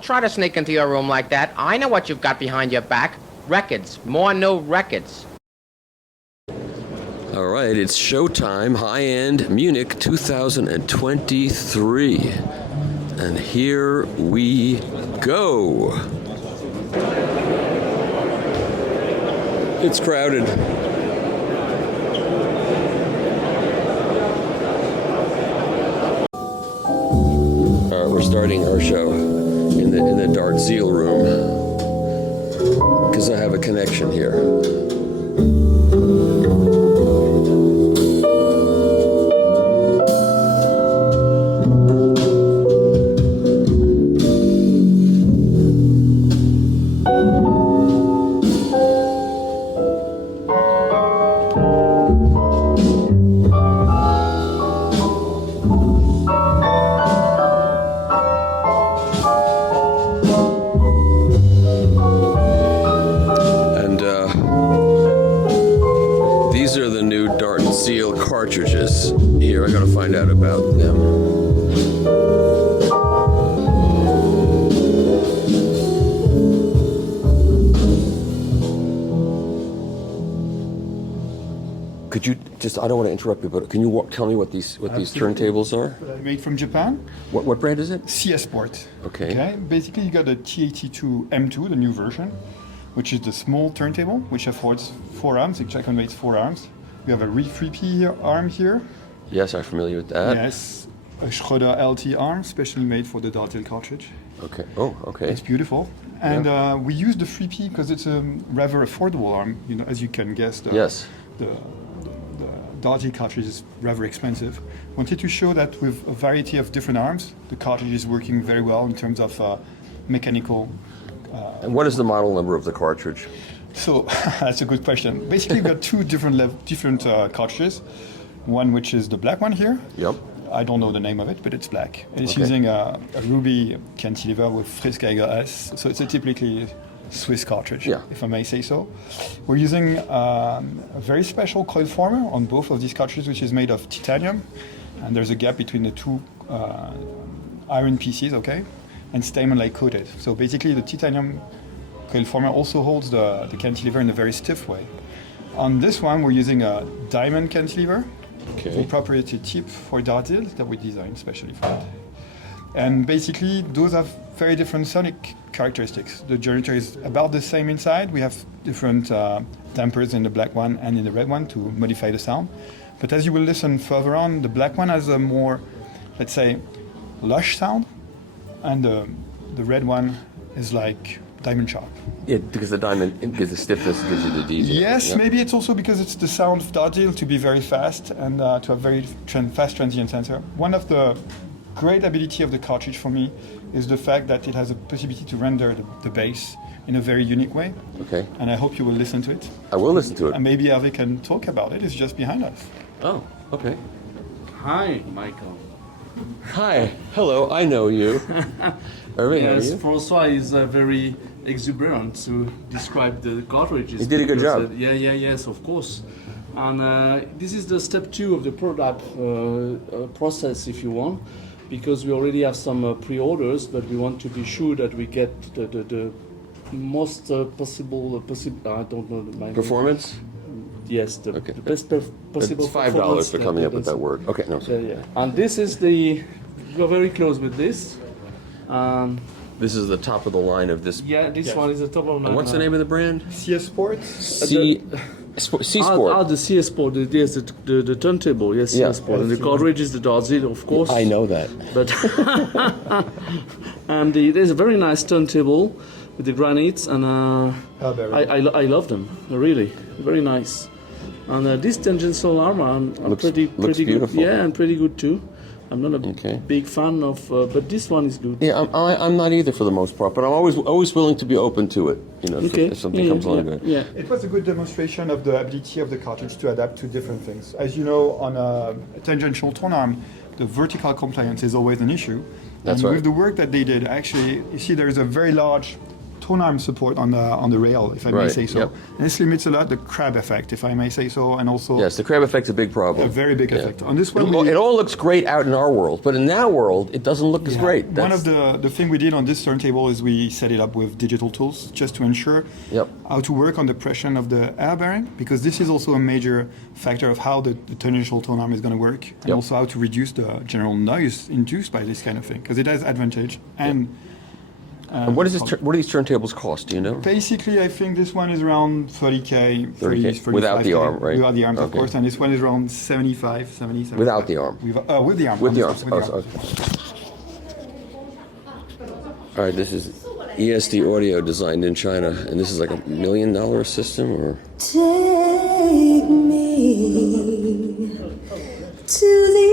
Try to sneak into your room like that. I know what you've got behind your back. Records. More new records. All right, it's showtime. High-end Munich 2023. And here we go. It's crowded. All right, we're starting our show in the Dart Seal room because I have a connection here. Cartridges. Here, I gotta find out about them. Could you just, I don't want to interrupt you, but can you tell me what these turntables are? Made from Japan. What brand is it? CS Sport. Okay. Basically, you got the T82 M2, the new version, which is the small turntable, which affords 4 arms. It accommodates 4 arms. We have a 3P arm here. Yes, I'm familiar with that. Yes, a Schroeder LT arm, specially made for the Dartil cartridge. Okay. Oh, okay. It's beautiful. And we use the 3P because it's a rather affordable arm. You know, as you can guess, the Dartil cartridge is rather expensive. Wanted to show that with a variety of different arms, the cartridge is working very well in terms of mechanical. And what is the model number of the cartridge? So that's a good question. Basically, we've got two different cartridges. One which is the black one here. Yep. I don't know the name of it, but it's black. And it's using a ruby cantilever with Fritzgeiger S. So it's a typically Swiss cartridge, if I may say so. We're using a very special coil former on both of these cartridges, which is made of titanium. And there's a gap between the two iron pieces, and stamen-like coated. So basically, the titanium coil former also holds the cantilever in a very stiff way. On this one, we're using a diamond cantilever, full proprietary tip for Dartil that we designed specially for it. And basically, those have very different sonic characteristics. The generator is about the same inside. We have different dampers in the black one and in the red one to modify the sound. But as you will listen further on, the black one has a more, let's say, lush sound, and the red one is like diamond sharp. Yeah, because the diamond gives the stiffness, gives you the DJ. Yes, maybe it's also because it's the sound of Dartil to be very fast and to have very fast transient sensor. One of the great ability of the cartridge for me is the fact that it has a possibility to render the bass in a very unique way. Okay. And I hope you will listen to it. I will listen to it. And maybe Hervé can talk about it. It's just behind us. Oh, okay. Hi, Michael. Hi. Hello, I know you. Hervé, how are Yes, you? François is very exuberant to describe the cartridges. He did a good job. Yes, of course. And this is the step 2 of the product process, if you want, because we already have some pre-orders, but we want to be sure that we get the most possible. I don't know my Performance? Yes, the best possible. It's $5 for coming up with that word. Okay, no. Yeah. And this is the. You're very close with this. This is the top of the line of this. Yeah, this one is the top of the line. And what's the name of the brand? CS Sport. C Sport. The CS Sport. Yes, the turntable. Yes, Yeah. CS Sport. And the cartridge is the Dartil, of course. I know that. But and there's a very nice turntable with the granites, and I love them. Really, very nice. And this tangential armor, I'm pretty beautiful. good. Yeah, and pretty good too. I'm not a big fan of, but this one is good. Yeah, I'm not either for the most part, but I'm always willing to be open to it. You know, if something comes along good. Yeah. It was a good demonstration of the ability of the cartridge to adapt to different things. As you know, on a tangential tone arm, the vertical compliance is always an issue. That's and right. with the work that they did, actually, you see there is a very large tone arm support on the rail, if I may say so. Yep. And this limits a lot the crab effect, if I may say so, and also Yes, the crab effect's a big problem. a very big effect. On this one, It all looks great out in our world, but in that world, it doesn't look as great. One of the thing we did on this turntable is we set it up with digital tools just to ensure how to work on the pressure of the air bearing, because this is also a major factor of how the initial tone arm is going to work, and also how to reduce the general noise induced by this kind of thing, because it has advantage. And what do these turntables cost? Do you know? Basically, I think this one is around 30K. 30K without the arm, right? Without the arms, of course, and this one is around 70. Without the arm. With the arm. With the arm. All right, this is ESD audio designed in China, and this is like $1 million system, or? Take me to the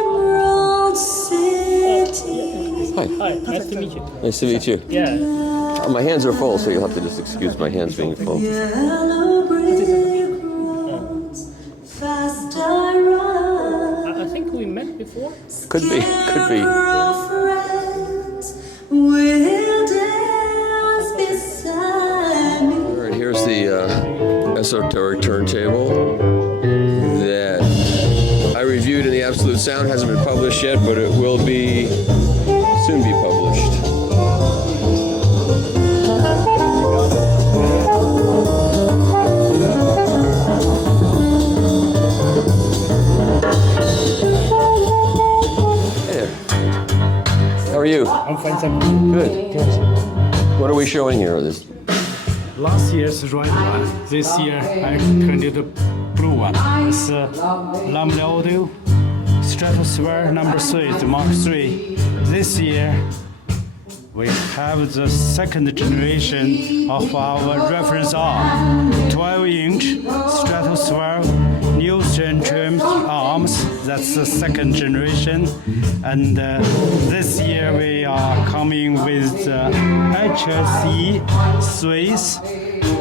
Emerald City. Hi. Hi, nice to meet you. Nice to meet you. Yeah. My hands are full, so you'll have to just excuse my hands being full. Yellow brick roads, fast I run. I think we met before. Could be. Friends will dance beside me. All right, here's the esoteric turntable that I reviewed in the Absolute Sound. Hasn't been published yet, but it will be soon be published. Hey there. How are you? I'm fine, thank Good. What are we showing here? This Last year's red one. This year I turned it the blue one. It's Lambda Audio Stratosphere number 3, the Mark III. This year we have the second generation of our reference arm, 12-inch Stratosphere new trim arms. That's the second generation. And this year we are coming with HSE Swiss.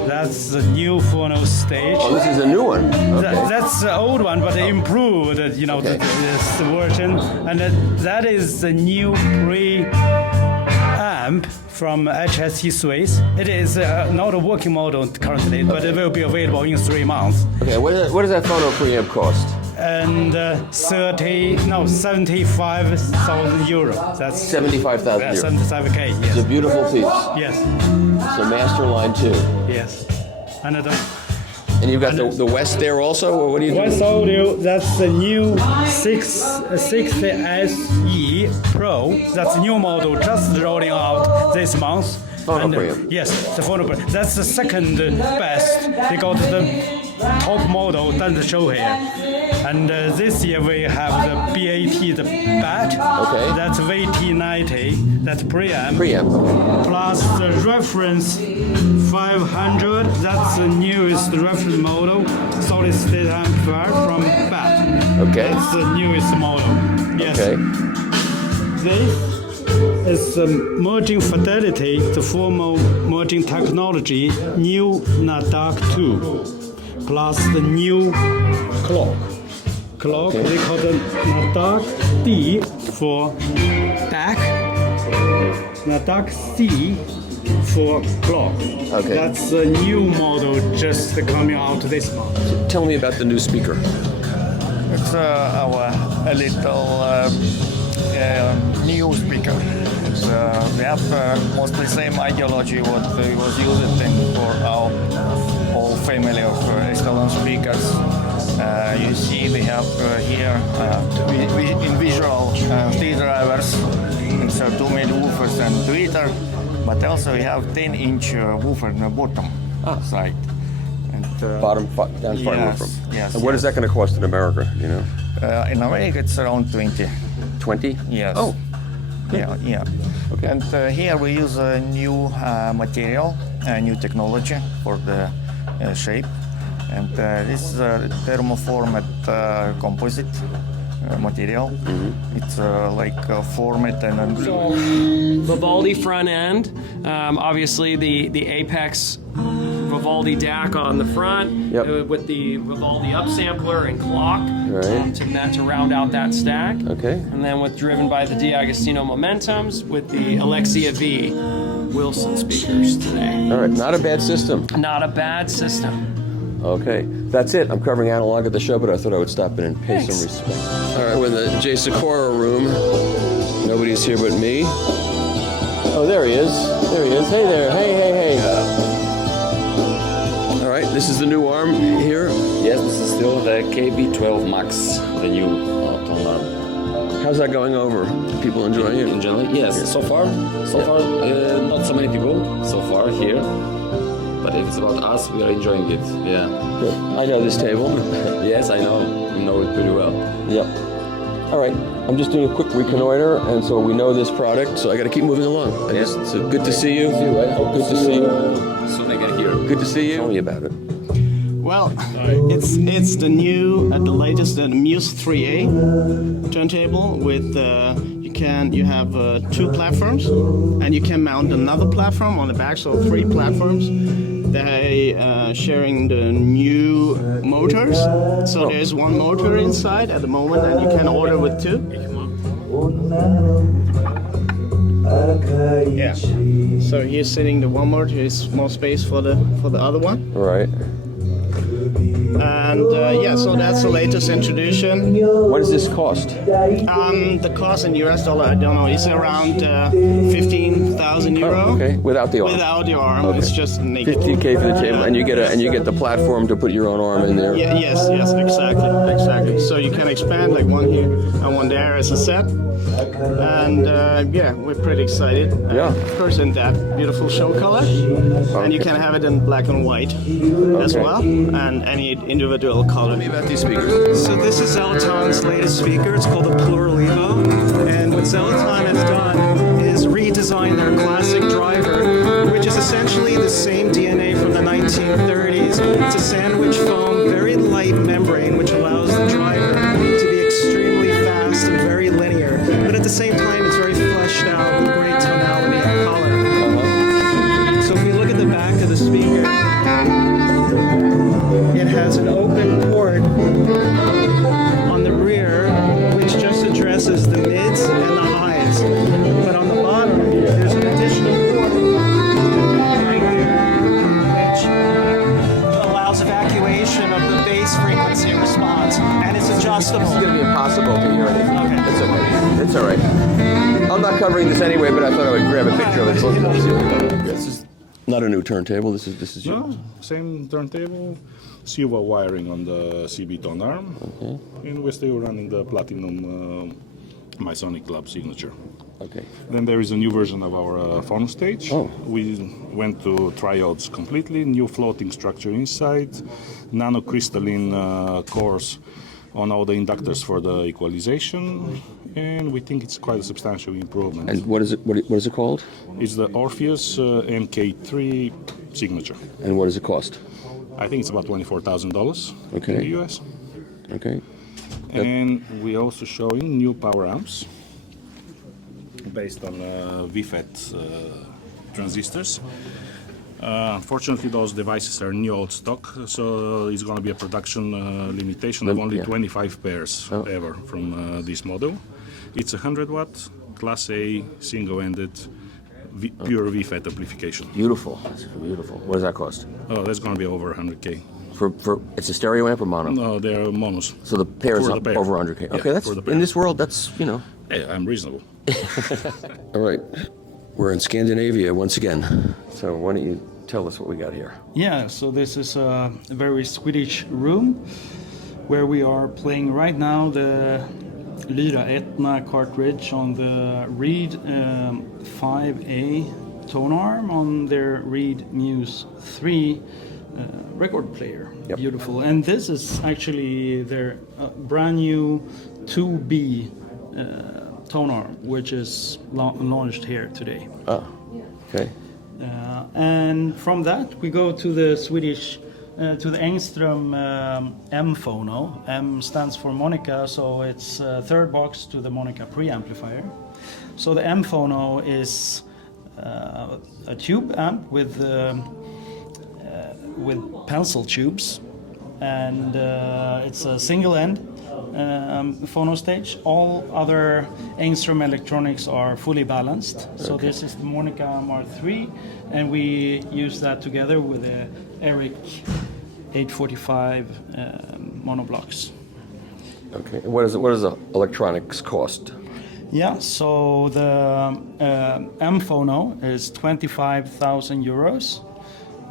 That's the new phono stage. Oh, this is a new one. Okay. That's the old one, but improved, this version. And that is the new pre-amp from HSE Swiss. It is not a working model currently, but it will be available in 3 months. Okay, what does that phono preamp cost? And 75,000 euro. That's 75,000 euros. 75K, yes. It's a beautiful piece. Yes, It's a master line too. yes. And And you've got the West there also, or what do you do? West Audio, that's the new 60SE Pro. That's a new model just rolling out this month. Phono preamp. Yes, the phono preamp. That's the second best. They got the top model done the show here. And this year we have the BAT, the BAT. Okay. That's VT90. That's preamp. Preamp. Plus the reference 500. That's the newest reference model. Solid state amplifier from BAT. Okay. That's the newest model. Yes. Okay. This is the merging fidelity, the formal merging technology, new NADAC 2, plus the new clock. Okay. They call the NADAC D for DAC, NADAC C for clock. Okay. That's the new model just coming out this month. Tell me about the new speaker. It's our little new speaker. It's, we have mostly same ideology what was used for our whole family of excellent speakers. You see we have here in visual three drivers, it's 2 mid woofers and tweeter, but also we have 10-inch woofer on the bottom side. And, Bottom down far yes, from. yes. And what is that going to cost in America? You know, in America it's around 20. 20? Yes. Oh. Yeah. Okay. And here we use a new material, new technology for the shape. And this is a thermoformed composite material. Mm-hmm. It's like formed and Vivaldi front end. Obviously, the Apex Vivaldi DAC on the front with the Vivaldi upsampler and clock to round out that stack. Okay. And then driven by the D'Agostino Momentums with the Alexia V Wilson speakers today. All right, not a bad system. Not a bad system. Okay, that's it. I'm covering analog at the show, but I thought I would stop in and pay some respect. All right, we're in the Jay Sikora room. Nobody's here but me. Oh, there he is. There he is. Hey there. Hey. All right, this is the new arm here. Yes, this is still the KB12 Max, the new tone arm. How's that going over? People enjoying it? In general, yes. So far, not so many people so far here. But if it's about us, we are enjoying it. Yeah. Good. I know this table. Yes, I know. We know it pretty well. Yep. All right. I'm just doing a quick reconnoiter, and so we know this product, so I got to keep moving along. So good to see you. Good to see you. Soon I get here. Good to see you. Tell me about it. Well, it's the new, the latest, the Muse 3A turntable with you have 2 platforms, and you can mount another platform on the back, so 3 platforms. They sharing the new motors. So there's 1 motor inside at the moment, and you can order with 2. Yeah. So here sitting the 1 motor is more space for the other one. Right. And so that's the latest introduction. What does this cost? The cost in US dollar, I don't know, is around 15,000 euro. Oh, okay, without the arm. Without the arm, okay. It's just naked. 50K for the table, and you get the platform to put your own arm in there. Yeah, yes, exactly. So you can expand like 1 here and 1 there as a set. And we're pretty excited. Of course, in that beautiful show color, and you can have it in black and white as well, and any individual color. Tell me about these speakers. So this is Zeloton's latest speaker. It's called the Plural Evo, and what Zeloton has done is redesign their classic driver, which is essentially the same DNA from the 1930s. It's a sandwich foam, very light membrane, which allows the driver to be extremely fast and very linear. But at the same time, it's very fleshed out with great tonality and color. So if we look at the back of the speaker, it has an open port on the rear, which just addresses the mids and the highs. But on the bottom, there's an additional port right here, which allows evacuation of the bass frequency response, and it's adjustable. It's going to be impossible to hear anything. Okay. It's okay. It's all right. I'm not covering this anyway, but I thought I would grab a picture of it. This is not a new turntable. This is no, same turntable. Silver wiring on the CB tone arm, and we're still running the platinum Masonic Club signature. Okay. Then there is a new version of our phone stage. We went to trials completely, new floating structure inside, nanocrystalline cores on all the inductors for the equalization, and we think it's quite a substantial improvement. And what is it called? It's the Orpheus MK3 signature. And what does it cost? I think it's about $24,000 in the US. Okay. And we're also showing new power amps based on VFET transistors. Unfortunately, those devices are new old stock, so it's going to be a production limitation of only 25 pairs ever from this model. It's 100 watt, Class A, single-ended, pure VFET amplification. Beautiful. That's beautiful. What does that cost? Oh, that's going to be over 100K. For it's a stereo amp or mono? No, they're monos. So the pair is over 100K. Yeah, okay, that's in this world. That's Hey, I'm reasonable. All right, we're in Scandinavia once again. So why don't you tell us what we got here? Yeah, so this is a very Swedish room where we are playing right now the Lyra Etna cartridge on the Reed 5A tone arm on their Reed Muse 3 record player. Yep. Beautiful. And this is actually their brand new 2B tone arm, which is launched here today. Oh, okay. And from that we go to the Swedish, to the Engström M phono. M stands for Monica, so it's third box to the Monica preamplifier. So the M phono is a tube amp with with pencil tubes, and it's a single end phono stage. All other Engstrom electronics are fully balanced. So this is the Monica Mark III, and we use that together with the Eric 845 monoblocks. Okay. And what does the electronics cost? Yeah, so the M phono is 25,000 euros.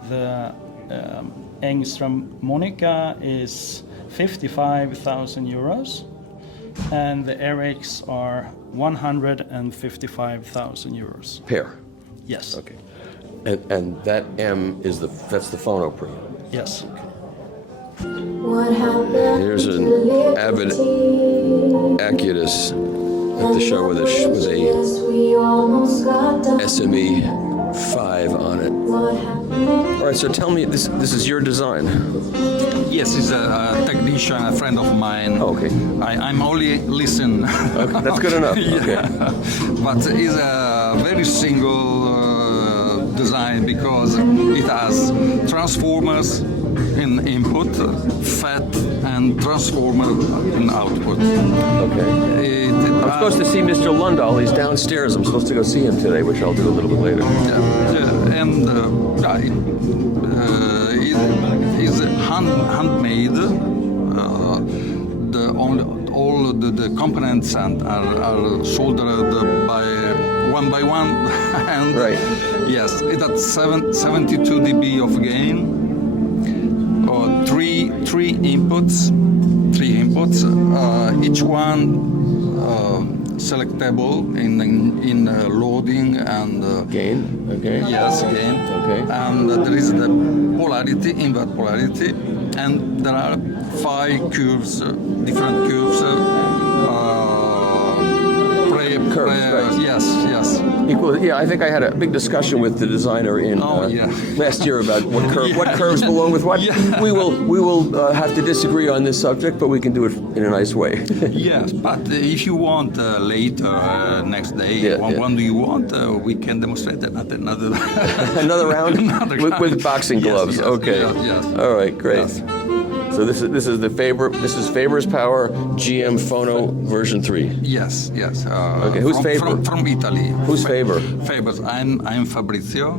The Engstrom Monica is 55,000 euros, and the Erics are 155,000 euros. Pair? Yes. Okay. And that M is that's the phono preamp? Yes. Here's an avid Acutus at the show with a SME 5 on it. All right, so tell me, this is your design? Yes, he's a technician, a friend of mine. Oh, okay. I'm only listen. Okay, that's good enough. Yeah. Okay. But it's a very single design because it has transformers in input, FET, and transformer in output. Okay. I'm supposed to see Mr. Lundahl. He's downstairs. I'm supposed to go see him today, which I'll do a little bit later. And it's handmade. All the components are soldered by one, and right. Yes, it has 72 dB of gain. Three inputs, each one selectable in loading and gain. Okay. Yes, gain. Okay. And there is the polarity, invert polarity, and there are 5 curves, different curves. Curves, right. Yes. Equal. Yeah, I think I had a big discussion with the designer in last year about what curves belong with what. Yeah. We will have to disagree on this subject, but we can do it in a nice way. Yes, but if you want later, next day, when do you want? We can demonstrate another another round with boxing gloves. Yes, okay. Yes. All right. Great. Yes. So this is the Faber. This is Faber's Power GM Phono version 3. Yes. Okay. Who's Faber? From Italy. Who's Faber? Faber's. I'm Fabrizio.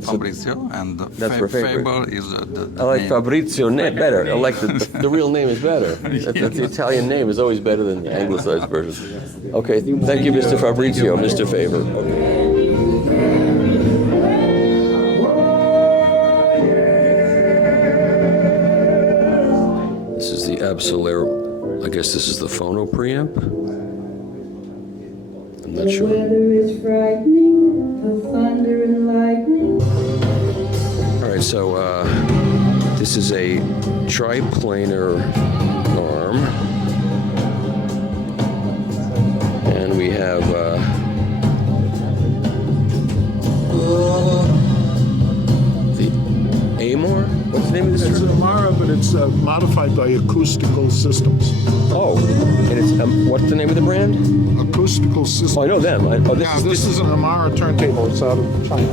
Fabrizio, and that's Faber is the I like name. Fabrizio better. I like the real name is better. That's the Italian name is always better than the anglicized version. Okay. Thank you, Mr. Fabrizio. Mr. Faber. Okay. Absolaire, I guess this is the phono preamp. I'm not sure. The weather is frightening, the thunder and lightning. All right, so this is a triplanar arm, and we have the Amor. What's the name of this? It's an Amara, but it's modified by Acoustical Systems. Oh, and it's what's the name of the brand? Acoustical Systems. Oh, I know them. This is an Amara turntable. It's out of China,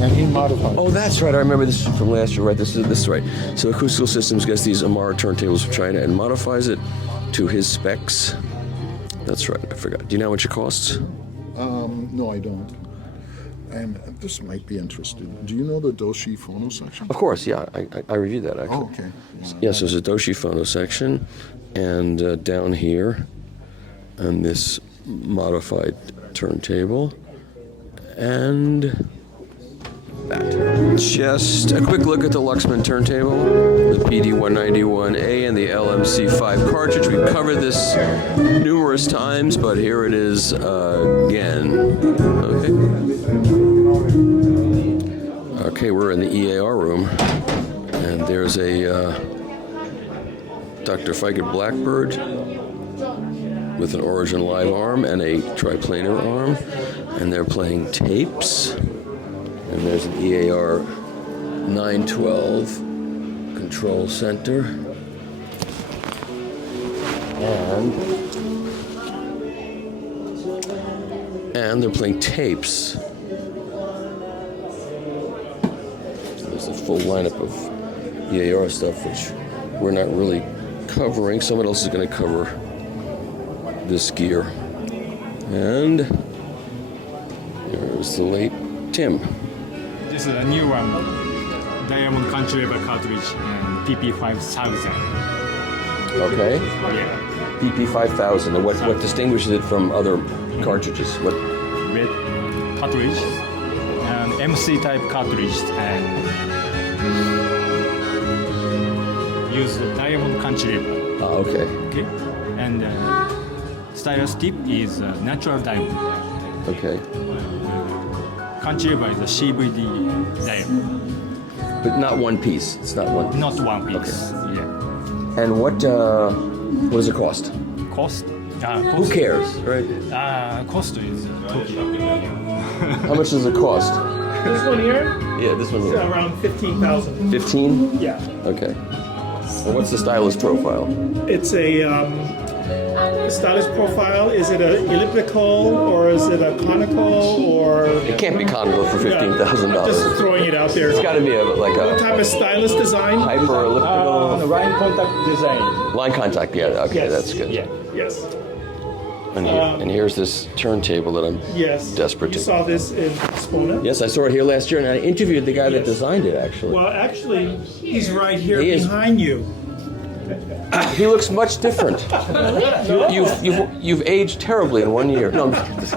and he modified. Oh, that's right. I remember this from last year. Right, this is right. So Acoustical Systems gets these Amara turntables from China and modifies it to his specs. That's right. I forgot. Do you know how much it costs? No, I don't. This might be interesting. Do you know the Doshi phono section? Of course, yeah. I reviewed that, actually. Oh, okay. Yes, there's a Doshi phono section, and down here, on this modified turntable, and that. Just a quick look at the Luxman turntable, the PD191A and the LMC5 cartridge. We've covered this numerous times, but here it is again. Okay, we're in the EAR room, and there's a Dr. Feiget Blackbird with an Origin Live arm and a triplanar arm, and they're playing tapes. And there's an EAR 912 control center. And they're playing tapes. there's a full lineup of EAR stuff, which we're not really covering. Someone else is going to cover this gear. And there's the late Tim. This is a new one, Diamond Cantilever cartridge and PP5000. Okay. Yeah. PP5000. And what distinguishes it from other cartridges? What? Red cartridge and MC type cartridge and use the Diamond Cantilever. Okay. Okay. And stylus tip is natural diamond. Okay. Cantilever is a CVD diamond. But not one piece. It's not one. Not one piece. Okay. Yeah. And what does it cost? Cost? Who cares, right? Cost is Tokyo. How much does it cost? This one here? Yeah, this one here. It's around 15,000. 15? Yeah. Okay. And what's the stylus profile? It's a stylus profile. Is it an elliptical or is it a conical or? It can't be conical for $15,000. Just throwing it out there. It's got to be What type of stylus design? hyper elliptical. Line contact design. Line contact, yeah, okay, Yes. that's good. Yeah. Yes. And here's this turntable that I'm desperate You to. saw this in Spona? Yes, I saw it here last year, and I interviewed the guy that designed it, actually. Well, actually, he's right here He is. behind you. He looks much different. You've aged terribly in 1 year. No, I'm just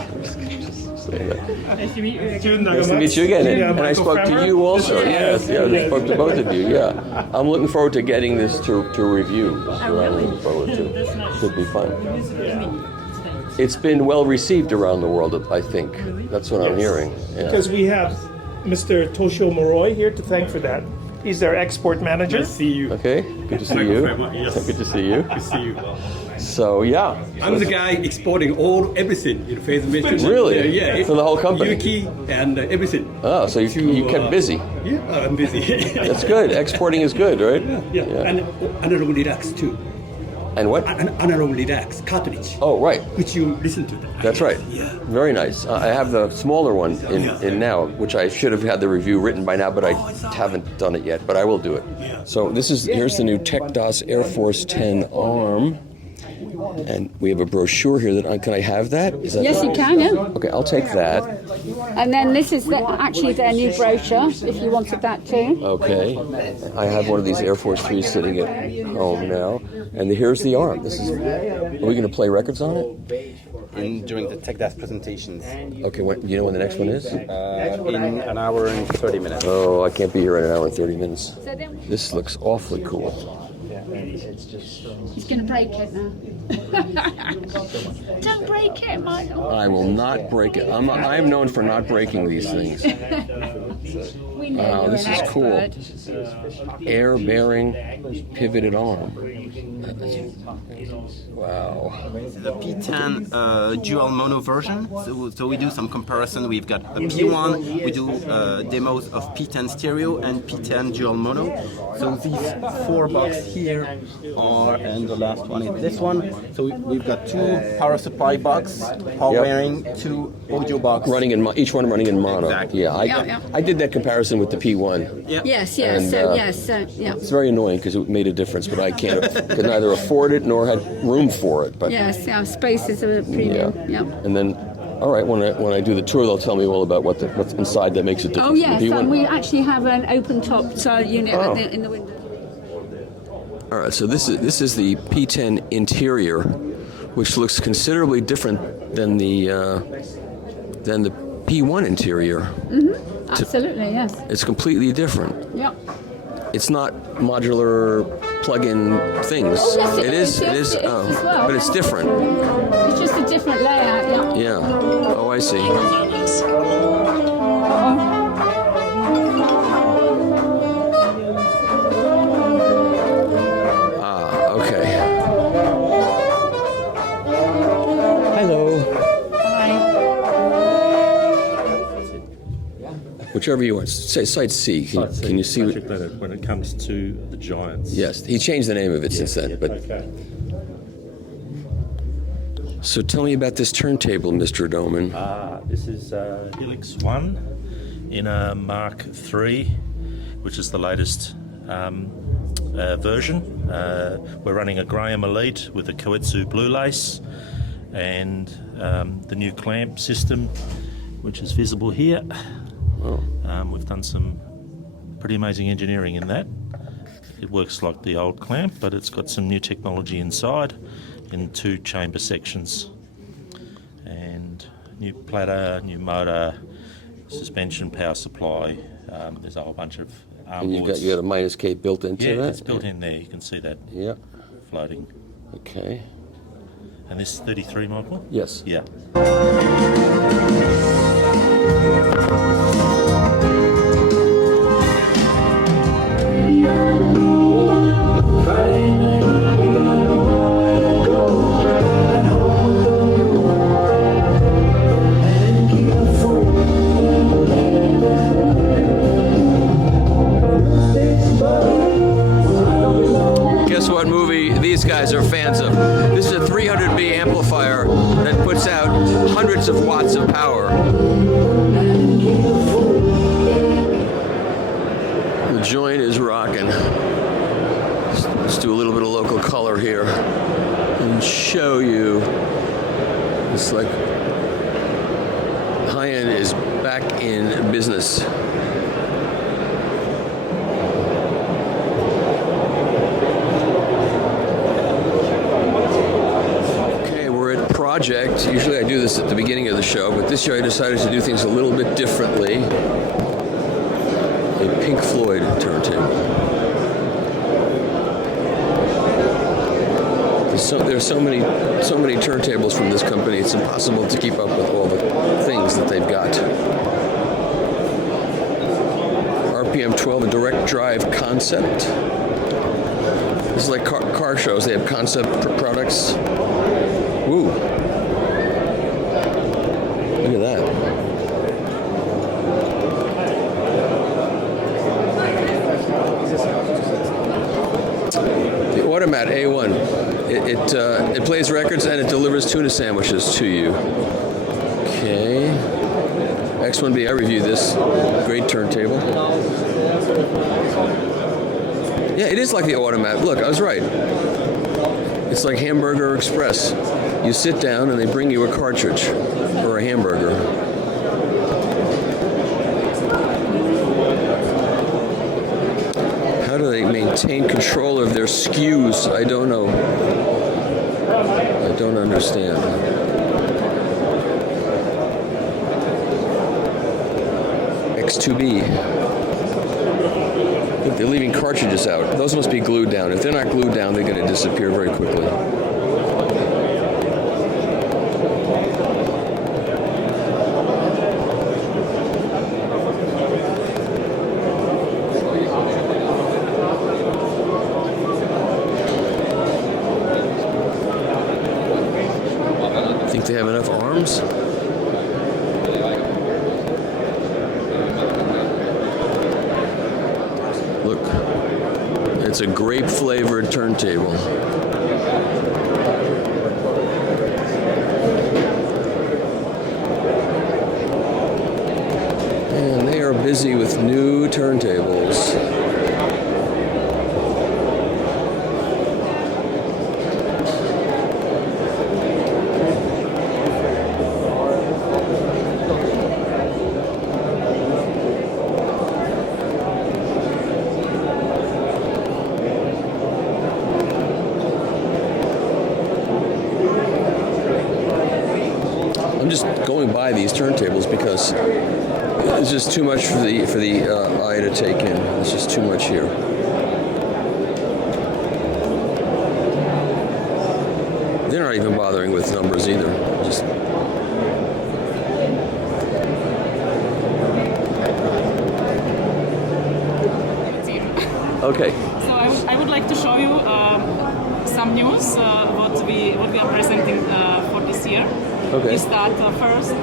Nice to meet you. Nice to meet you again. And I spoke to you also. Yes, I spoke to both of you. Yeah, I'm looking forward to getting this to review. That's what I'm looking forward to. Should be fun. It's been well received around the world, I think. That's what I'm hearing. Yeah. Because we have Mr. Toshio Moroi here to thank for that. He's their export manager. Nice to see you. Okay, good to see you. Yes. Good to see you. Good to see you. So yeah, I'm the guy exporting everything in phase mission. Really? Yeah. For the whole company? Yuki and everything. Oh, so you kept busy. Yeah, I'm busy. That's good. Exporting is good, right? Yeah. And analog relax too. And what? Analog relax cartridge. Oh, right. Which you listen to. That's right. Yeah. Very nice. I have the smaller one in now, which I should have had the review written by now, but I haven't done it yet. But I will do it. So here's the new TechDOS Air Force 10 ARM. And we have a brochure here. Can I have that? Is that Yes, you can, yeah. Okay, I'll take that. And then this is actually their new brochure, if you wanted that too. Okay. I have one of these Air Force 3s sitting at home now. And here's the ARM. Are we going to play records on it? During the TechDOS presentations. Okay, you know when the next one is? In an hour and 30 minutes. Oh, I can't be here in an hour and 30 minutes. This looks awfully cool. He's going to break it now. Don't break it, Michael. I will not break it. I'm known for not breaking these things. We know you're This an is expert. cool. Air bearing pivoted arm. Wow. This is a P10 dual mono version. So we do some comparison. We've got a P1. We do demos of P10 stereo and P10 dual mono. So these 4 boxes here are, and the last one is this one. So we've got 2 power supply box, power bearing, 2 audio box. Each one running in mono. Exactly. Yeah, I did that comparison with the P1. Yeah. Yes, And, yeah. It's very annoying because it made a difference, but I could neither afford it nor had room for it. But Yes, yeah, space is a premium. Yeah. And then, all right, when I do the tour, they'll tell me all about what's inside that makes it different. Oh yes, The P1. and we actually have an open-top unit Oh. in the window. All right, so this is the P10 interior, which looks considerably different than the P1 interior. Mm-hmm. Absolutely, yes. It's completely different. Yep. It's not modular plug-in things. Oh, yes, it is. yes, it is as well. But it's different. It's just a different layout. Yeah. Yeah. Oh, I see. Okay. Hello. Whichever you want. Say side C. Can you see? When it comes to the Giants. Yes, he changed the name of it since then. But so tell me about this turntable, Mr. Döhmann. This is Helix 1 in a Mark 3 which is the latest version. We're running a Graham Elite with a Koetsu blue lace and the new clamp system, which is visible here. We've done some pretty amazing engineering in that. It works like the old clamp, but it's got some new technology inside in 2 chamber sections. And new platter, new motor, suspension, power supply. There's a whole bunch of arm boards. You got a minus K built into that? Yeah, it's built in there. You can see that floating. Okay. And this is 33, Michael? Yes. Yeah. Guess what movie these guys are fans of? This is a 300B amplifier that puts out hundreds of watts of power. The joint is rocking. Let's do a little bit of local color here and show you. It's like high-end is back in business. Project. Usually I do this at the beginning of the show, but this year I decided to do things a little bit differently. A Pink Floyd turntable. There's so many turntables from this company, it's impossible to keep up with all the things that they've got. RPM 12, a direct drive concept. This is like car shows, they have concept products. Woo! Look at that. The Automat A1. It plays records and it delivers tuna sandwiches to you. Okay. X1B, I reviewed this. Great turntable. Yeah, it is like the Automat. Look, I was right. It's like Hamburger Express. You sit down and they bring you a cartridge or a hamburger. How do they maintain control of their SKUs? I don't know. I don't understand. X2B. They're leaving cartridges out. Those must be glued down. If they're not glued down, they're going to disappear very quickly. Think they have enough arms? Look, it's a grape-flavored turntable. And they are busy with new turntables. I'm just going by these turntables because it's just too much for the eye to take in. It's just too much here. They're not even bothering with numbers either. Just okay. So I would like to show you some news what we are presenting for this year. Okay. We start first.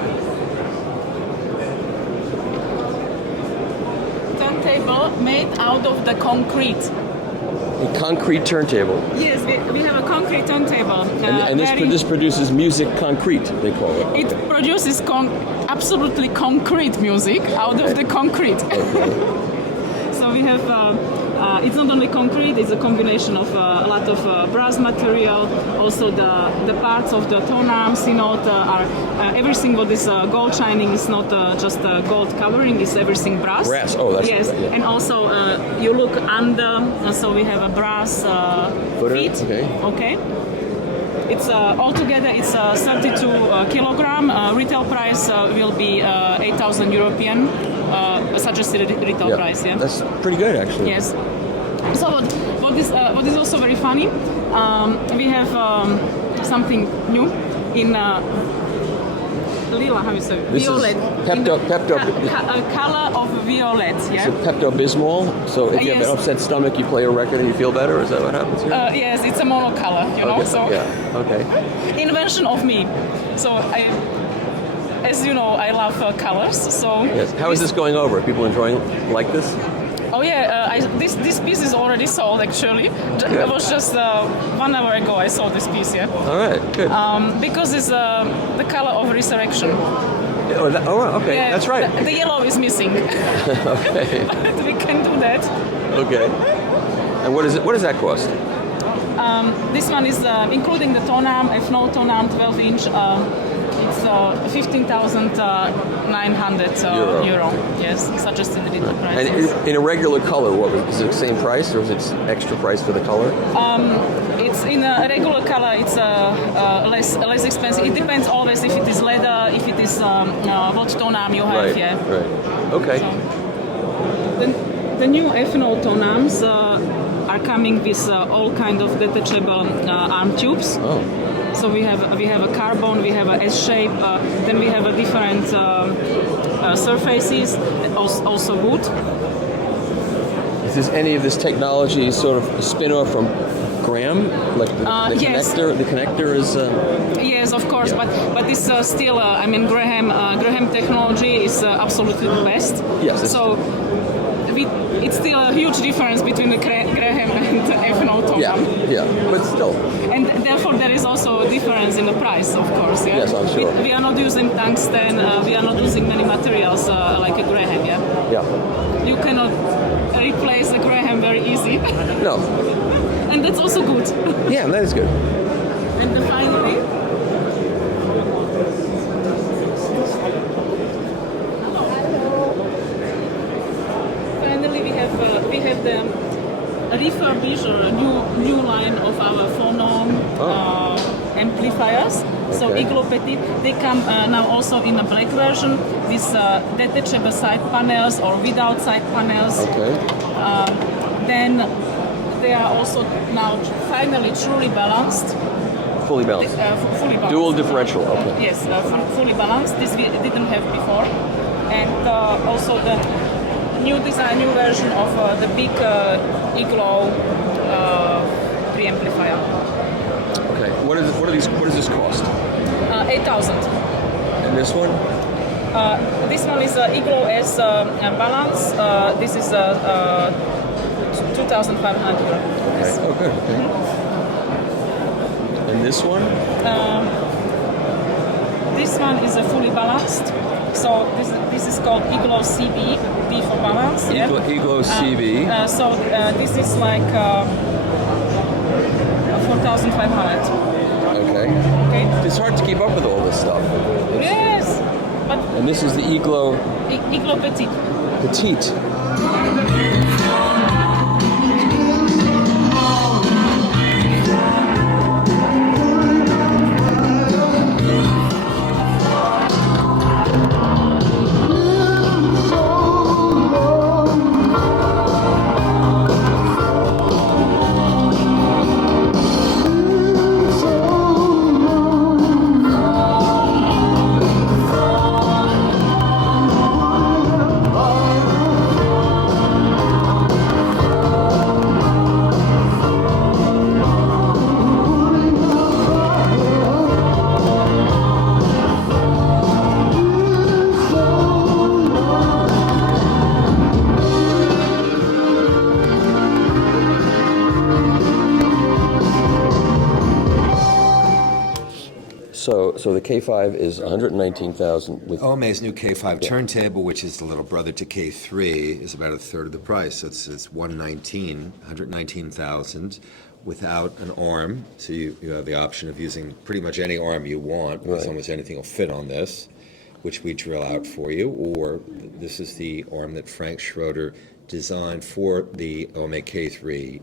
Turntable made out of the concrete. A concrete turntable. Yes, we have a concrete turntable. And this produces music concrete, they call it. It produces absolutely concrete music out of the concrete. Okay. So So we have, it's not only concrete, it's a combination of a lot of brass material, also the parts of the tone arms, everything what is gold shining is not just gold covering, it's everything brass. Brass, oh, that's yes. yeah. And also you look under, so we have a brass feet. Okay. It's altogether it's 32 kilogram. Retail price will be 8,000 European suggested retail price. Yeah, that's pretty good actually. Yes. So what is also very funny? We have something new in lila. How you say? This violet. Pepto. Color of violet. Yeah. It's a Pepto-Bismol. So if you have an upset stomach, you play a record and you feel better. Is that what happens here? Yes, it's a monocolor. You know. Okay. So yeah. Okay. Invention of me. So as you know, I love colors. So yes. How is this going over? Are people enjoying like this? Oh yeah, this piece is already sold actually. It was just 1 hour ago I saw this piece. Yeah. All right. Good. Because it's the color of resurrection. Oh, okay. Yeah, that's right. The yellow is missing. Okay. But we can do that. Okay. And what does that cost? This one is including the tone arm, F-no tone arm, 12-inch. It's 15,900 euro. Yes, suggested retail price. And in a regular color, is it the same price or is it extra price for the color? It's in a regular color. It's less expensive. It depends always if it is leather, if it is what tone arm you have. Right. Yeah. Right. Okay. So, the new F-no tone arms are coming with all kind of detachable arm tubes. Oh. So we have a carbon, we have a S shape, then we have a different surfaces, also wood. Is any of this technology sort of a spin-off from Graham? Like the yes. connector? The connector is. Yes, of course, but it's still. Graham technology is absolutely the best. Yes. So. It's still a huge difference between the Graham and F-no tone arm. Yeah, but still. And therefore there is also a difference in the price, of course. Yeah? Yes, I'm sure. We are not using tungsten, we are not using many materials like a Graham, yeah? Yeah. You cannot replace a Graham very easy. No. And that's also good. Yeah, that is good. And then finally, we have the refurbish or a new line of our phonon amplifiers. So Iglo Petit, they come now also in a black version with detachable side panels or without side panels. Okay. Then they are also now finally truly balanced. Fully balanced. Fully balanced. Dual differential. Okay. Yes, fully balanced. This we didn't have before, and also the new design, new version of the big Iglo preamplifier. Okay. What does this cost? 8,000. And this one? This one is Iglo S balance. This is 2,500 euro. Okay. Oh, good. Okay. And this one? This one is fully balanced. So this is called Iglo CB, B for balance. Yeah? Iglo CB. So this is like 4,500. Okay. It's hard to keep up with all this stuff. Yes. But and this is the Iglo. Iglo Petit. Petite. So the K5 is 119,000 with OMA's new K5 turntable, which is the little brother to K3, is about a third of the price. So it's 119,000 without an arm. So you have the option of using pretty much any arm you want, because almost anything will fit on this, which we drill out for you. Or this is the arm that Frank Schroeder designed for the OMA K3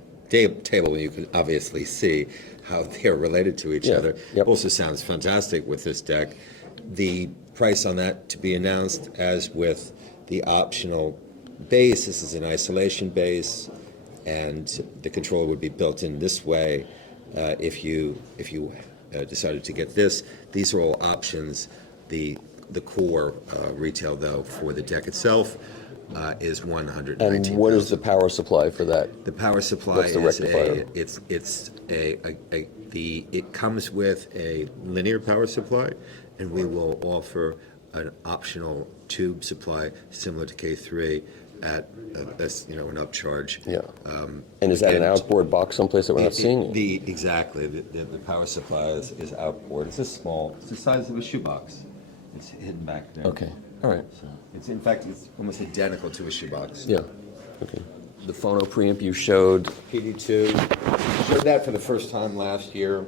table. You can obviously see how they're related to each other. Also sounds fantastic with this deck. The price on that to be announced, as with the optional base. This is an isolation base, and the controller would be built in this way if you decided to get this. These are all options. The core retail, though, for the deck itself is $119,000. And what is the power supply for that? The power supply What's the rectifier? It comes with a linear power supply, and we will offer an optional tube supply similar to K3 at an upcharge. Yeah. And is that an outboard box someplace that we're not seeing? Exactly. The power supply is outboard. It's it's the size of a shoebox. It's hidden back there. Okay. All right. So in fact, it's almost identical to a shoebox. Yeah. Okay. The phono preamp you showed. PD2. Showed that for the first time last year.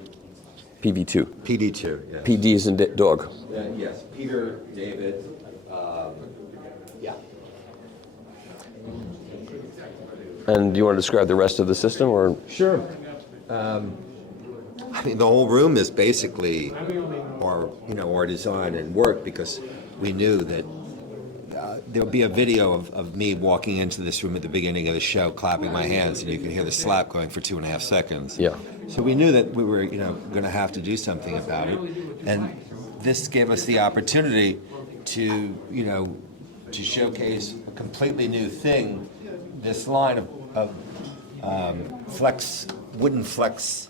PV2. PD2. Yes. PD is in dog. Yes. Peter, David. Yeah. And do you want to describe the rest of the system, or? Sure. I mean, the whole room is basically our design and work, because we knew that there'll be a video of me walking into this room at the beginning of the show, clapping my hands, and you can hear the slap going for 2.5 seconds. Yeah. So we knew that we were, going to have to do something about it, and this gave us the opportunity to showcase a completely new thing. This line of wooden flex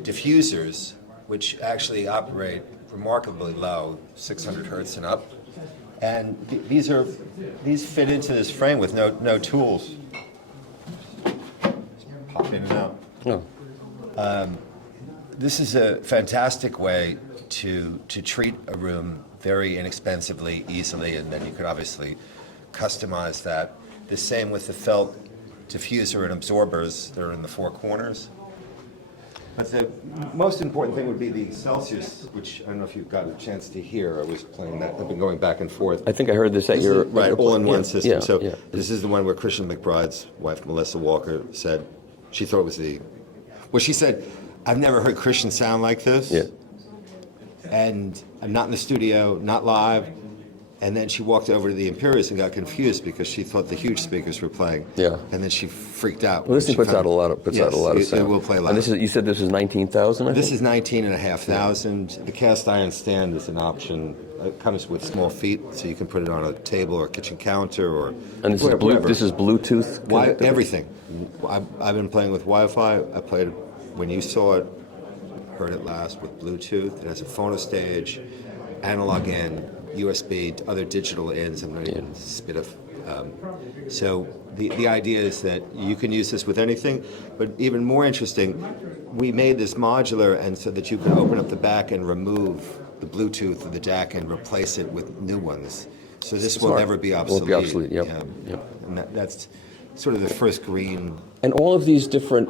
diffusers, which actually operate remarkably low, 600 hertz and up. And these fit into this frame with no tools. Just pop in and out. Oh. This is a fantastic way to treat a room very inexpensively, easily, and then you could obviously customize that. The same with the felt diffuser and absorbers that are in the four corners. But the most important thing would be the Celsius, which I don't know if you've got a chance to hear. I was playing that. I've been going back and forth. I think I heard this at your... Right, all-in-one system. Yeah. This is the one where Christian McBride's wife, Melissa Walker, said she thought it was she said, I've never heard Christian sound like this. Yeah. And I'm not in the studio, not live. And then she walked over to the Imperius and got confused because she thought the huge speakers were playing. Yeah. And then she freaked out. Well, this thing puts out a lot of sound. It will play loud. And you said this is 19,000? This is 19,500. The cast iron stand is an option. It comes with small feet, so you can put it on a table or a kitchen counter or. And this is Bluetooth? Everything. I've been playing with Wi-Fi. I played it when you saw it, heard it last with Bluetooth. It has a phono stage, analog in, USB, other digital ins. I'm not even spit of. So the idea is that you can use this with anything, but even more interesting, we made this modular, and so that you can open up the back and remove the Bluetooth of the DAC and replace it with new ones. So this will never be obsolete. Will be obsolete. Yep. And that's sort of the first green. And all of these different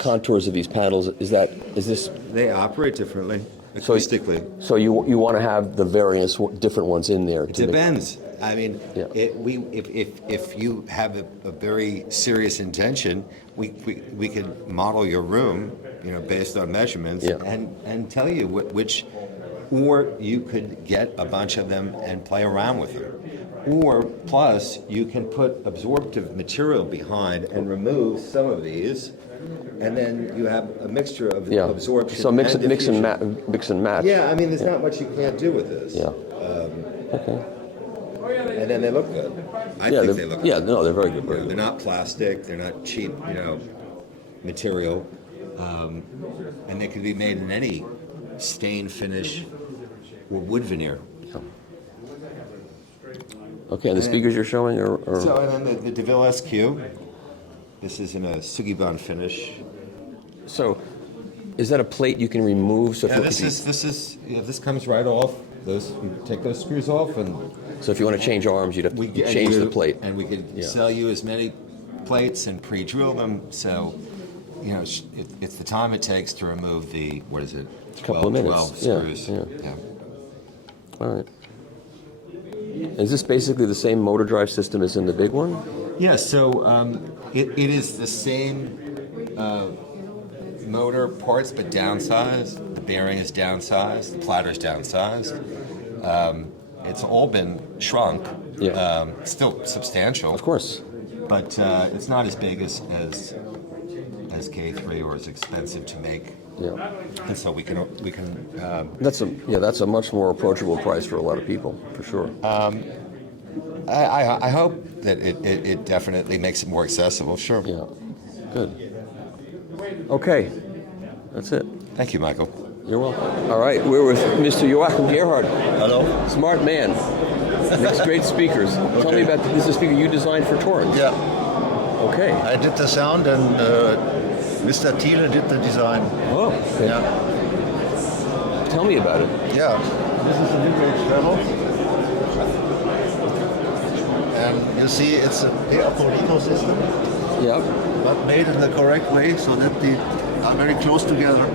contours of these panels, is this? They operate differently. Acoustically. So you want to have the various different ones in there? It depends. I mean, if you have a very serious intention, we can model your room, based on measurements, and tell you which, or you could get a bunch of them and play around with them. Or plus, you can put absorptive material behind and remove some of these. And then you have a mixture of absorption. So mix and match. Yeah, I mean, there's not much you can't do with this. Yeah. Okay. And then they look good. I think they look good. Yeah, no, they're very good. They're not plastic. They're not cheap, material. And they can be made in any stain finish or wood veneer. Okay, and the speakers you're showing are... So, and then the DeVille SQ. This is in a Sugibon finish. So, Is that a plate you can remove? So Yeah, this comes right off. You take those screws off, and so if you want to change arms, you'd have to change the plate. And we could sell you as many plates and pre-drill them. So, it's the time it takes to remove the A couple of minutes. 12 screws. Yeah. All right. Is this basically the same motor drive system as in the big one? Yeah. So it is the same motor parts, but downsized. The bearing is downsized. The platter is downsized. It's all been shrunk. Yeah. Still substantial, of course, but it's not as big as K3 or as expensive to make. Yeah. And so we can. That's a much more approachable price for a lot of people, for sure. I hope that it definitely makes it more accessible. Sure. Yeah. Good. Okay. That's it. Thank you, Michael. You're welcome. All right, we're with Mr. Joachim Gerhard. Hello. Smart man. Makes great speakers. Okay. Tell me about this is a speaker you designed for Torrens. Yeah. Okay. I did the sound and Mr. Thiele did the design. Oh. Okay. Yeah. Tell me about it. Yeah. This is a mid-range treble. And you see it's a Apolino system. Yeah. But made in the correct way so that they are very close together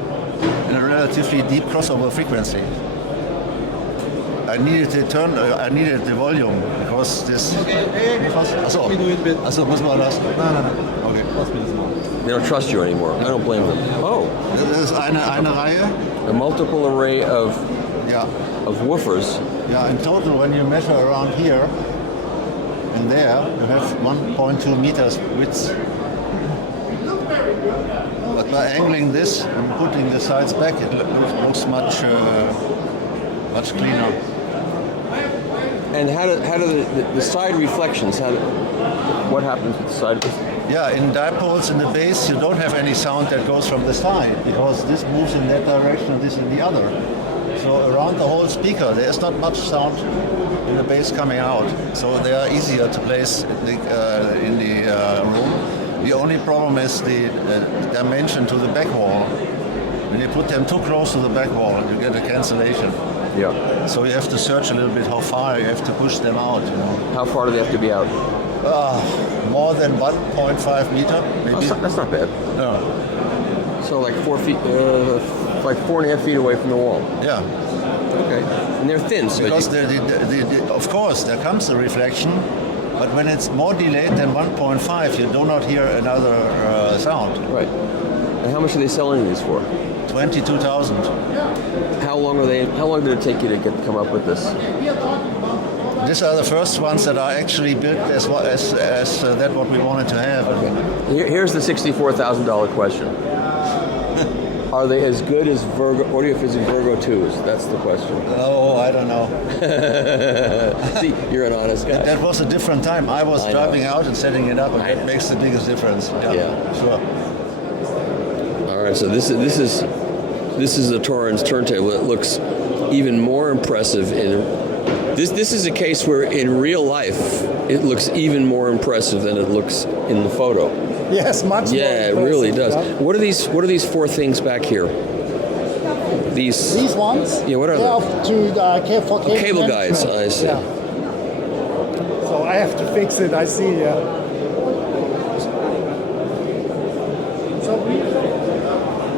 in a relatively deep crossover frequency. I needed the volume because this. Achso, müssen wir das? Nein. Okay. They don't trust you anymore. I don't blame them. Oh. Das ist eine Reihe. A multiple array of woofers. Yeah, in total, when you measure around here and there, you have 1.2 meters width. But by angling this and putting the sides back, it looks much cleaner. And how do the side reflections? What happens with the side? Yeah, in dipoles in the base, you don't have any sound that goes from the side because this moves in that direction and this in the other. So around the whole speaker, there is not much sound in the bass coming out. So they are easier to place in the room. The only problem is the dimension to the back wall. When you put them too close to the back wall, you get a cancellation. Yeah. So you have to search a little bit how far you have to push them out. How far do they have to be out? More than 1.5 meter, maybe. That's not bad. No. So like 4 feet, like 4.5 feet away from the wall. Yeah. Okay. And they're thin, so because of course there comes a reflection, but when it's more delayed than 1.5, you do not hear another sound. Right. And how much are they selling these for? 22,000. How long did it take you to come up with this? These are the first ones that are actually built as that what we wanted to have. Okay. Here's the $64,000 question. Are they as good as audio-physing Virgo 2s? That's the question. Oh, I don't know. See, you're an honest guy. That was a different time. I was driving out and setting it up, and it makes the biggest difference. Yeah. Sure. All right, so this is a Torrens turntable. It looks even more impressive This is a case where in real life it looks even more impressive than it looks in the photo. Yes, much more. Yeah, it really does. Yeah. What are these 4 things back here? These ones? Yeah, what are they? For cable guides. I see. Yeah. So I have to fix it. I see. So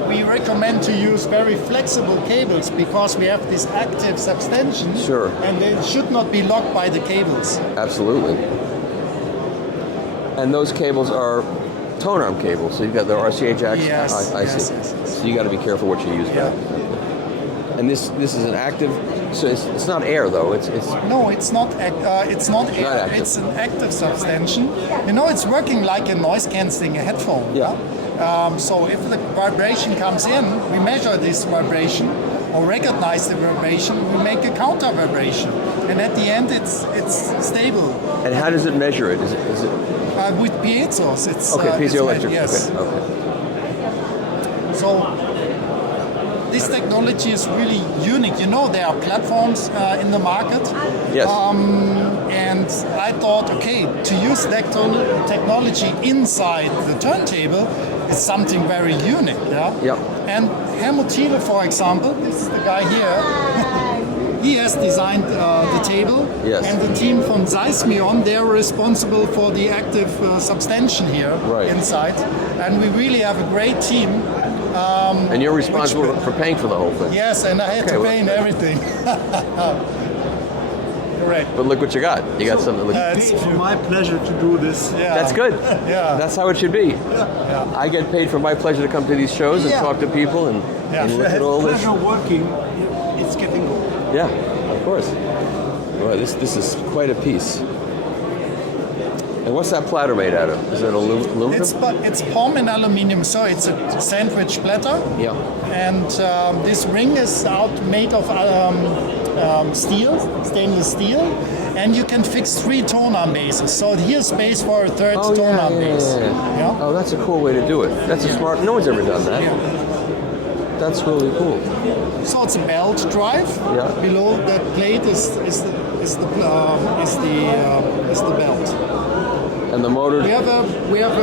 we recommend to use very flexible cables because we have this active subtension. Sure. And they should not be locked by the cables. Absolutely. And those cables are tone arm cables, so you've got the RCA jacks. Yes, I see. Yes. So you got to be careful what you use back. And this is an active. So it's not air though. It's no, it's not. It's not air. Active. It's an active subtension. It's working like a noise cancelling headphone. Yeah. So if the vibration comes in, we measure this vibration or recognize the vibration. We make a counter vibration, and at the end, it's stable. And how does it measure it? Is it with piezos? It's piezoelectric. Yes. Okay. So this technology is really unique. There are platforms in the market. Yes. And I thought, okay, to use that technology inside the turntable is something very unique. Yeah. Yep. And Helmut Thiele, for example, this is the guy here. He has designed the table, yes. And the team from Seismion, they're responsible for the active substantion here inside. And we really have a great team. And you're responsible for paying for the whole thing? Yes, and I had to pay in everything. Correct. But look what you got. You got something. It's for my pleasure to do this. Yeah. That's good. Yeah. That's how it should be. Yeah. I get paid for my pleasure to come to these shows and talk to people and look at all this. Pleasure working, it's getting good. Yeah, of course. Well, this is quite a piece. And what's that platter made out of? Is it aluminum? It's palm and aluminium, so it's a sandwich platter. Yeah. And this ring is made of steel, stainless steel, and you can fix 3 tone arm bases. So here's space for a third tone arm base. Yeah. Oh, that's a cool way to do it. That's a smart. No one's ever done that. Yeah. That's really cool. So it's a belt drive. Yeah. Below that plate is the belt. And the motor. We have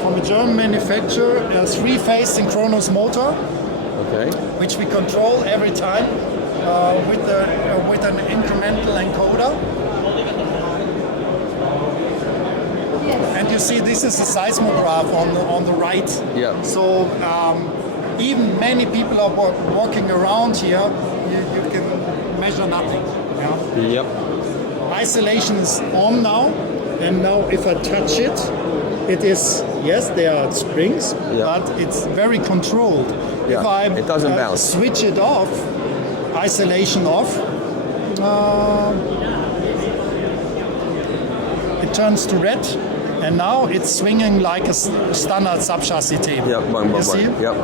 from a German manufacturer a 3-phase synchronous motor. Okay. Which we control every time with an incremental encoder. And you see, this is a seismograph on the right. Yeah. So even many people are walking around here. You can measure nothing. Yeah? Yep. Isolation is on now, and now if I touch it, it is there are springs, but it's very controlled. Yeah. If I it doesn't bounce. Switch it off, isolation off, it turns to red, and now it's swinging like a standard sub-chassis table. Yep, you see? Yep.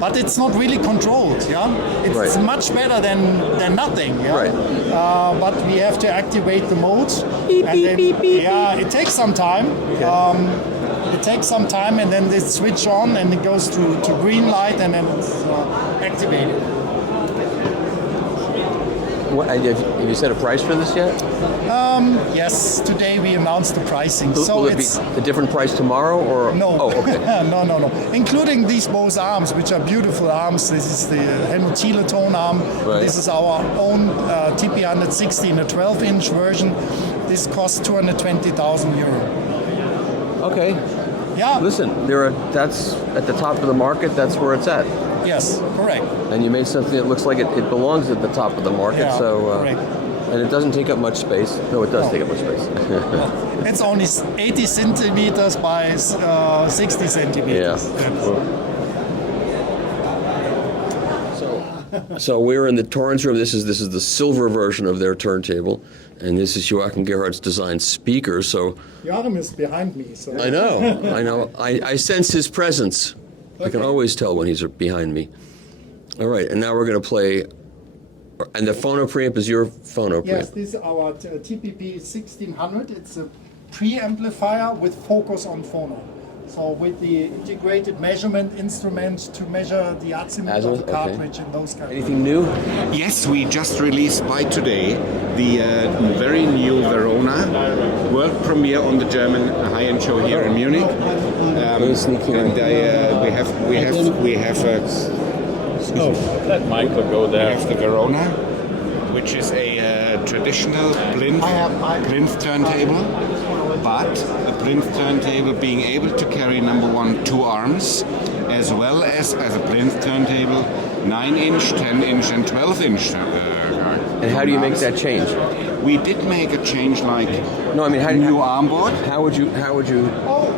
But it's not really controlled, It's much better than nothing, Right. But we have to activate the modes. Yeah, it takes some time. And then they switch on, and it goes to green light, and then it's activated. Have you set a price for this yet? Yes, today we announced the pricing. Will it be a different price tomorrow, or no? Oh, okay. no. Including these both arms, which are beautiful arms. This is the Helmut Thiele tone arm. Right. This is our own TP160 in a 12-inch version. This costs €220,000. Okay. Yeah. Listen, that's at the top of the market. That's where it's at. Yes, correct. And you made something that looks like it belongs at the top of the market. Yeah, so, correct. And it doesn't take up much space. No, it does take up much space. It's only 80 centimeters by 60 centimeters. Yeah. So we're in the Torrens room. This is the silver version of their turntable, and this is Joachim Gerhardt's designed speaker. So Joachim is behind me. So. I know. I sense his presence. Okay. I can always tell when he's behind me. All right, and now we're going to play. And the phono preamp is your phono preamp. Yes, this is our TPP 1600. It's a preamplifier with focus on phono. So with the integrated measurement instrument to measure the azimuth of the cartridge and those kind of things. Anything new? Yes, we just released by today the very new Verona world premiere on the German high-end show here in Munich. And we have that mic will go there. We have the Verona, which is a traditional plinth turntable, but a plinth turntable being able to carry number one 2 arms, as well as a plinth turntable 9-inch, 10-inch, and 12-inch. And how do you make that change? We did make a change, like new armboard. How would you?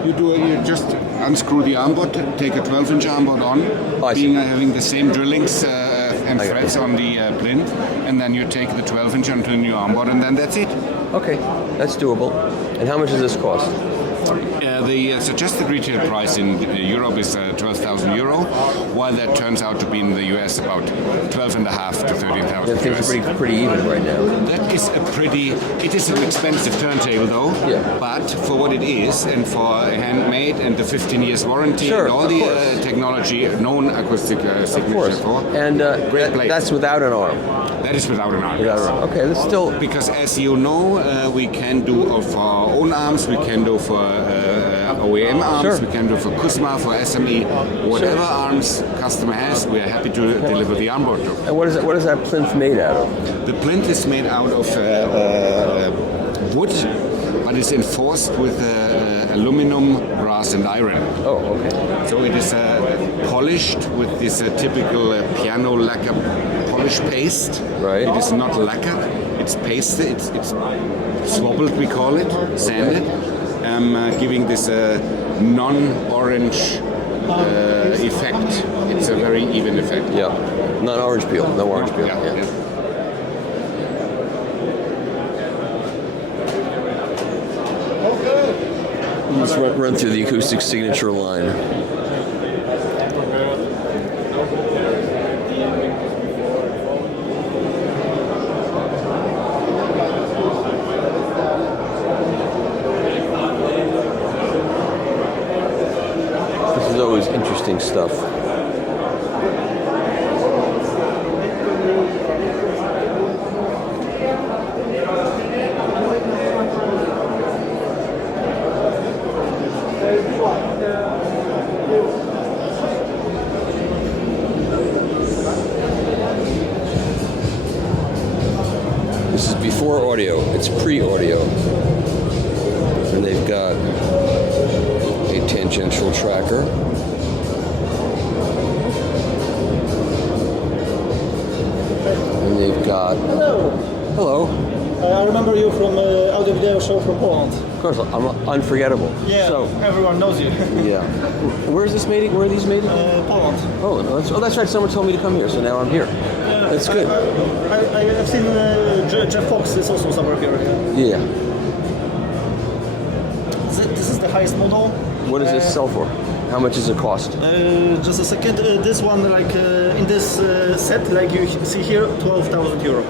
You just unscrew the armboard, take a 12-inch armboard on, having the same drillings and threads on the plinth, and then you take the 12-inch onto a new armboard, and then that's it. Okay, that's doable. And how much does this cost? The suggested retail price in Europe is 12,000 euro, while that turns out to be in the US about 12,500 to 13,000. Things are pretty even right now. That is it is an expensive turntable though, but for what it is and for handmade and the 15 years warranty and all the technology, known acoustic signature for. And great place. That's without an arm. That is without an arm. Without an arm. Okay, that's still... Because as you know, we can do for our own arms, we can do for OEM arms, we can do for Kusma, for SME, whatever arms customer has, we are happy to deliver the armboard to. And what is that plinth made out of? The plinth is made out of wood, but it's enforced with aluminum, brass and iron. Oh, okay. So it is polished with this typical piano lacquer polish paste. Right. It is not lacquered, it's pasted, it's swabbled, we call it, sanded, giving this non-orange effect. It's a very even effect. Yeah, not orange peel, no orange peel. Yeah. Let's run through the acoustic signature line. This is always interesting stuff. This is before audio, it's pre-audio. And they've got a tangential tracker. And they've got... Hello. I remember you from audio video show from Poland. Of course, I'm unforgettable. Yeah, so, everyone knows you. Yeah. Where is this made? Where are these made? Poland. Poland. Oh, that's right. Someone told me to come here, so now I'm here. That's good. I have seen Jeff Fox is also somewhere here. Yeah. This is the highest model. What does this sell for? How much does it cost? Just a second. This one, like in this set, like you see here, 12,000 euro.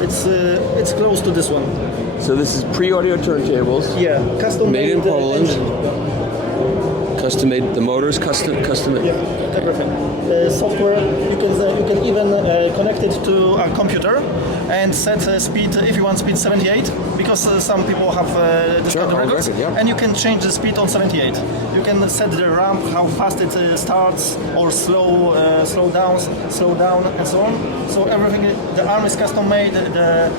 It's close to this one. So this is pre-audio turntables. Yeah, custom made in Poland. Custom made. The motors custom made. Yeah, everything. Software. You can even connect it to a computer and set speed if you want speed 78, because some people have this kind of records, and you can change the speed on 78. You can set the ramp, how fast it starts, or slow down, and so on. So everything. The arm is custom made. The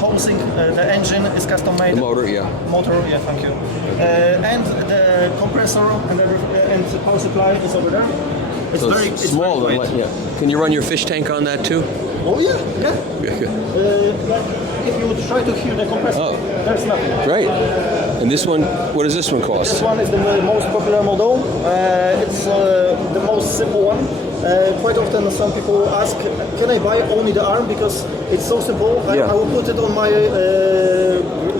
housing, the engine is custom made. The motor, yeah. Motor, yeah. Thank you. And the compressor and the power supply is over there. It's so very small. Very light. Yeah. Can you run your fish tank on that too? Oh yeah. Like if you try to hear the compressor, there's nothing. Great. And this one, what does this one cost? This one is the most popular model. It's the most simple one. Quite often some people ask, can I buy only the arm because it's so simple? I will put it on my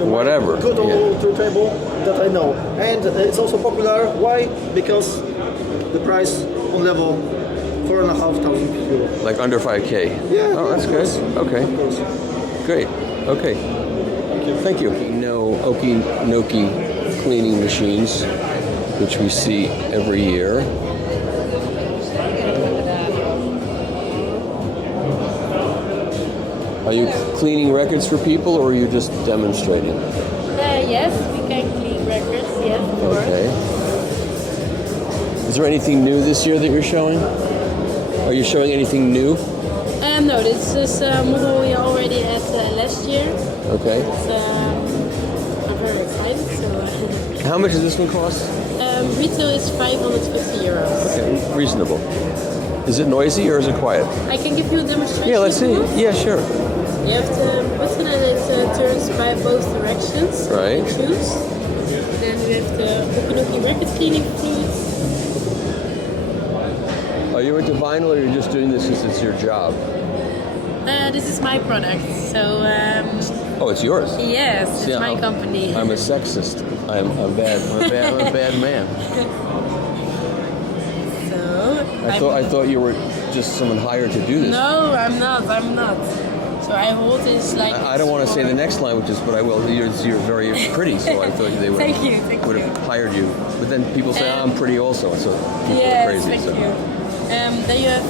whatever good old turntable that I know. And it's also popular. Why? Because the price on level 4,500 euro. Like under 5K? Yeah. Oh, that's good. Okay. Great. Okay. Thank you. No Okinoki cleaning machines, which we see every year. Are you cleaning records for people, or are you just demonstrating? Yes, we can clean records, yes, of course. Okay. Is there anything new this year that you're showing? Are you showing anything new? No, this is a model we already had last year. Okay. It's, I'm very excited. So. How much does this one cost? Retail is 550 euros. Okay, reasonable. Is it noisy or is it quiet? I can give you a demonstration. Yeah, let's see. Yeah, sure. You have the button and it turns by both directions. Right. You choose. Then we have the Okinoki record cleaning fluids. Are you into vinyl, or are you just doing this because it's your job? This is my product. So Oh, it's yours? Yes, it's my company. I'm a sexist. I'm bad. I'm a bad man. So I thought you were just someone hired to do this. No, I'm not. So I hold this like. I don't want to say the next line, which is, but I will. You're very pretty, so I thought they would would have hired you. But then people say I'm pretty also, so people are crazy. Thank so. you. Then you have.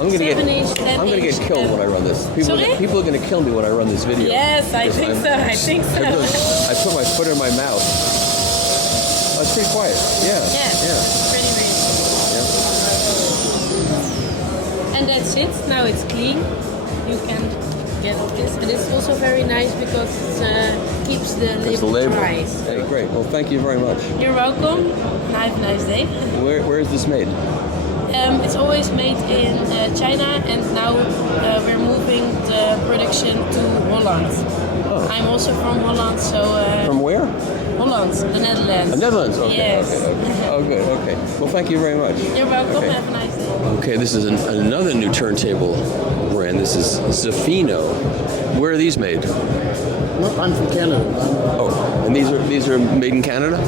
I'm gonna get killed when I run this. People are gonna kill me when I run this video. Yes, I think so. I think so. I put my foot in my mouth. Oh, it's pretty quiet. Yeah. Pretty real. And that's it. Now it's clean. You can get this. And it's also very nice because it keeps the label dry. Hey, great. Well, thank you very much. You're welcome. Have a nice day. Where is this made? It's always made in China, and now we're moving the production to Holland. Oh. I'm also from Holland, so. From where? Holland, the Netherlands. The Netherlands. Okay. Yes. Okay. Oh, good. Okay. Well, thank you very much. You're welcome. Okay. Have a nice day. Okay, this is another new turntable brand. This is Zafino. Where are these made? I'm from Canada. Oh, and these are made in Canada?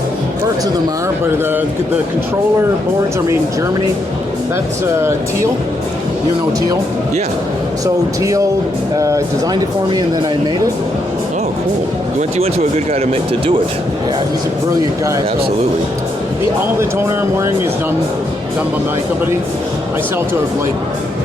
Parts of them are, but the controller boards are made in Germany. That's Teal. You know Teal? Yeah. So Teal designed it for me, and then I made it. Oh, cool. You went to a good guy to do it. Yeah, he's a brilliant guy. Absolutely. So all the toner I'm wearing is done by my company. I sell to like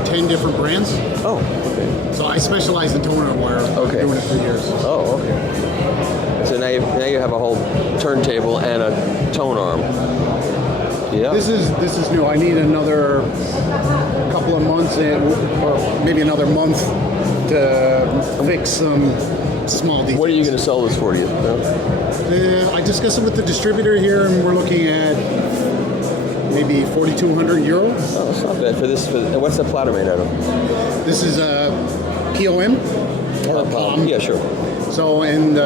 10 different brands. Oh, okay. So I specialize in toner wear. I've been doing it for years. Oh, okay. So now you have a whole turntable and a tone arm. Yeah. This is new. I need another couple of months, or maybe another month to fix some small details. What are you going to sell this for? You know? I discussed it with the distributor here, and we're looking at maybe 4,200 euros. Oh, it's not bad for this. And what's the platter made out of? This is POM. Or POM. Yeah, sure. So, and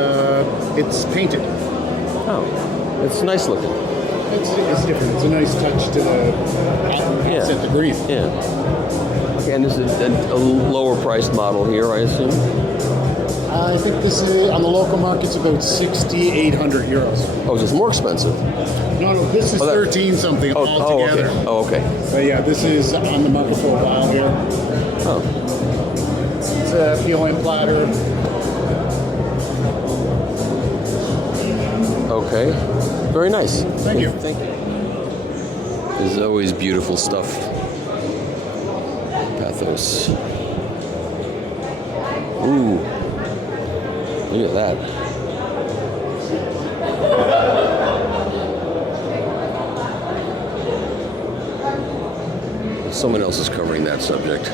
it's painted. Oh, it's nice looking. It's different. It's a nice touch to the set the green. Yeah. Okay, and this is a lower priced model here, I assume? I think this is, on the local market's about 6,800 euros. Oh, is this more expensive? No, this is 13 something altogether. Oh, okay. But yeah, this is on the market for a while here. Oh. It's a POM platter. Okay. Very nice. Thank you. Thank you. There's always beautiful stuff. Pathos. Ooh. Look at that. Someone else is covering that subject.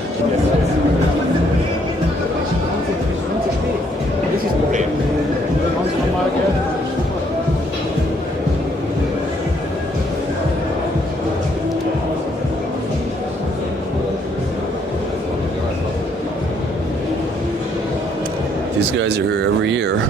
These guys are here every year.